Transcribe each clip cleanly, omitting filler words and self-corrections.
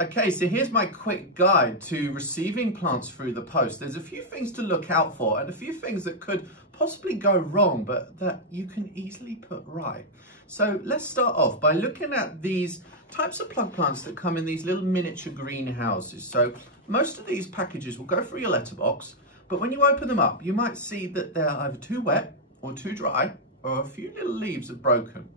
Okay, so here's my quick guide to receiving plants through the post. There's a few things to look out for and a few things that could possibly go wrong, but that you can easily put right. So let's start off by looking at these types of plug plants that come in these little miniature greenhouses. So most of these packages will go through your letterbox, but when you open them up, you might see that they're either too wet or too dry, or a few little leaves have broken.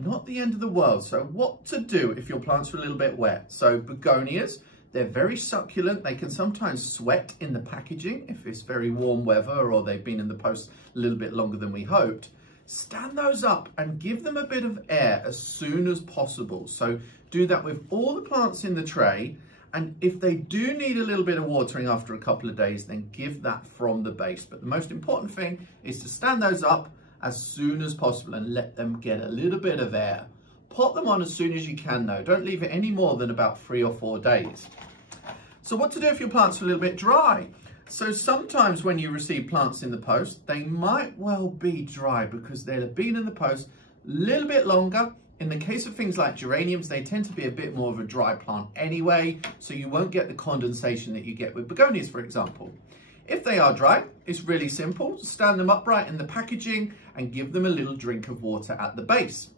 Not the end of the world. So what to do if your plants are a little bit wet? So begonias, they're very succulent. They can sometimes sweat in the packaging if it's very warm weather or they've been in the post a little bit longer than we hoped. Stand those up and give them a bit of air as soon as possible. So do that with all the plants in the tray. And if they do need a little bit of watering after a couple of days, then give that from the base. But the most important thing is to stand those up as soon as possible and let them get a little bit of air. Pot them on as soon as you can though. Don't leave it any more than about 3 or 4 days. So what to do if your plants are a little bit dry? So sometimes when you receive plants in the post, they might well be dry because they'll have been in the post a little bit longer. In the case of things like geraniums, they tend to be a bit more of a dry plant anyway, so you won't get the condensation that you get with begonias, for example. If they are dry, it's really simple. Stand them upright in the packaging and give them a little drink of water at the base.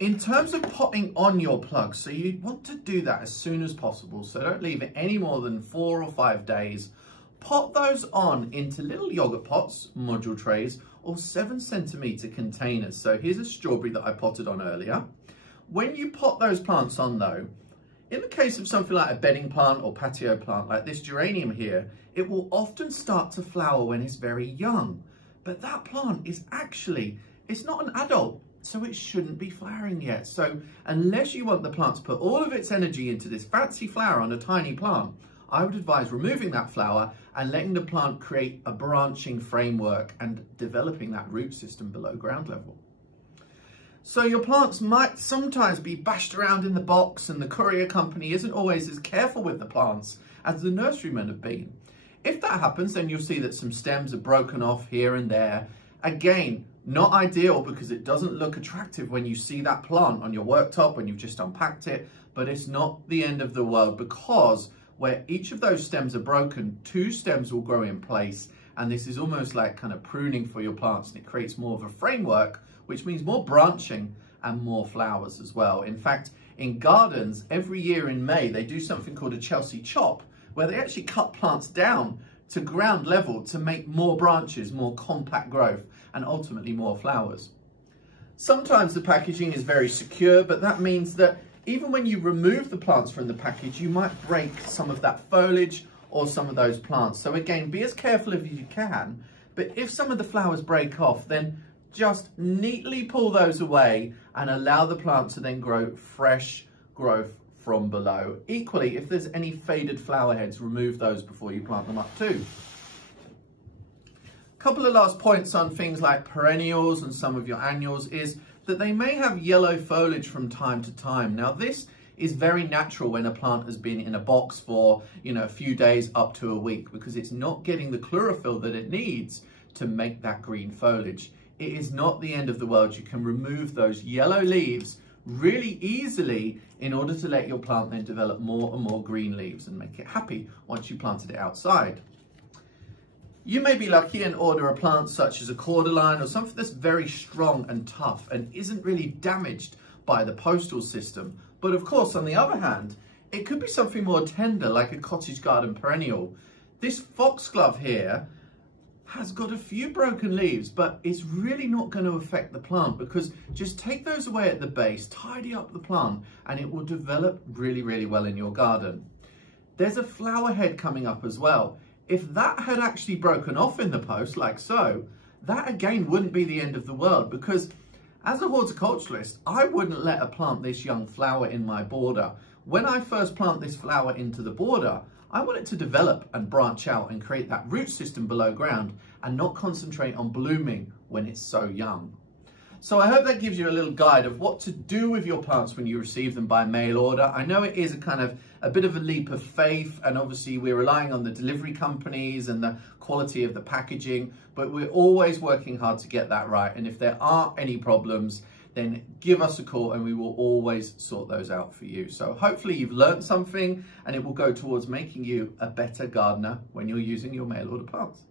In terms of potting on your plugs, so you want to do that as soon as possible. So don't leave it any more than 4 or 5 days. Pot those on into little yogurt pots, module trays, or 7-centimeter containers. So here's a strawberry that I potted on earlier. When you pot those plants on though, in the case of something like a bedding plant or patio plant like this geranium here, it will often start to flower when it's very young. But that plant is actually, it's not an adult, so it shouldn't be flowering yet. So unless you want the plant to put all of its energy into this fancy flower on a tiny plant, I would advise removing that flower and letting the plant create a branching framework and developing that root system below ground level. So your plants might sometimes be bashed around in the box and the courier company isn't always as careful with the plants as the nurserymen have been. If that happens, then you'll see that some stems are broken off here and there. Again, not ideal because it doesn't look attractive when you see that plant on your worktop when you've just unpacked it, but it's not the end of the world because where each of those stems are broken, 2 stems will grow in place. And this is almost like kind of pruning for your plants, and it creates more of a framework, which means more branching and more flowers as well. In fact, in gardens, every year in May, they do something called a Chelsea chop, where they actually cut plants down to ground level to make more branches, more compact growth, and ultimately more flowers. Sometimes the packaging is very secure, but that means that even when you remove the plants from the package, you might break some of that foliage or some of those plants. So again, be as careful as you can, but if some of the flowers break off, then just neatly pull those away and allow the plant to then grow fresh growth from below. Equally, if there's any faded flower heads, remove those before you plant them up too. A couple of last points on things like perennials and some of your annuals is that they may have yellow foliage from time to time. Now this is very natural when a plant has been in a box for, a few days up to a week because it's not getting the chlorophyll that it needs to make that green foliage. It is not the end of the world. You can remove those yellow leaves really easily in order to let your plant then develop more and more green leaves and make it happy once you planted it outside. You may be lucky and order a plant such as a cordyline or something that's very strong and tough and isn't really damaged by the postal system. But of course, on the other hand, it could be something more tender like a cottage garden perennial. This foxglove here has got a few broken leaves, but it's really not going to affect the plant because just take those away at the base, tidy up the plant, and it will develop really, really well in your garden. There's a flower head coming up as well. If that had actually broken off in the post like so, that again wouldn't be the end of the world because as a horticulturalist, I wouldn't let a plant this young flower in my border. When I first plant this flower into the border, I want it to develop and branch out and create that root system below ground and not concentrate on blooming when it's so young. So I hope that gives you a little guide of what to do with your plants when you receive them by mail order. I know it is a bit of a leap of faith, and obviously we're relying on the delivery companies and the quality of the packaging, but we're always working hard to get that right. And if there are any problems, then give us a call and we will always sort those out for you. So hopefully you've learned something and it will go towards making you a better gardener when you're using your mail order plants.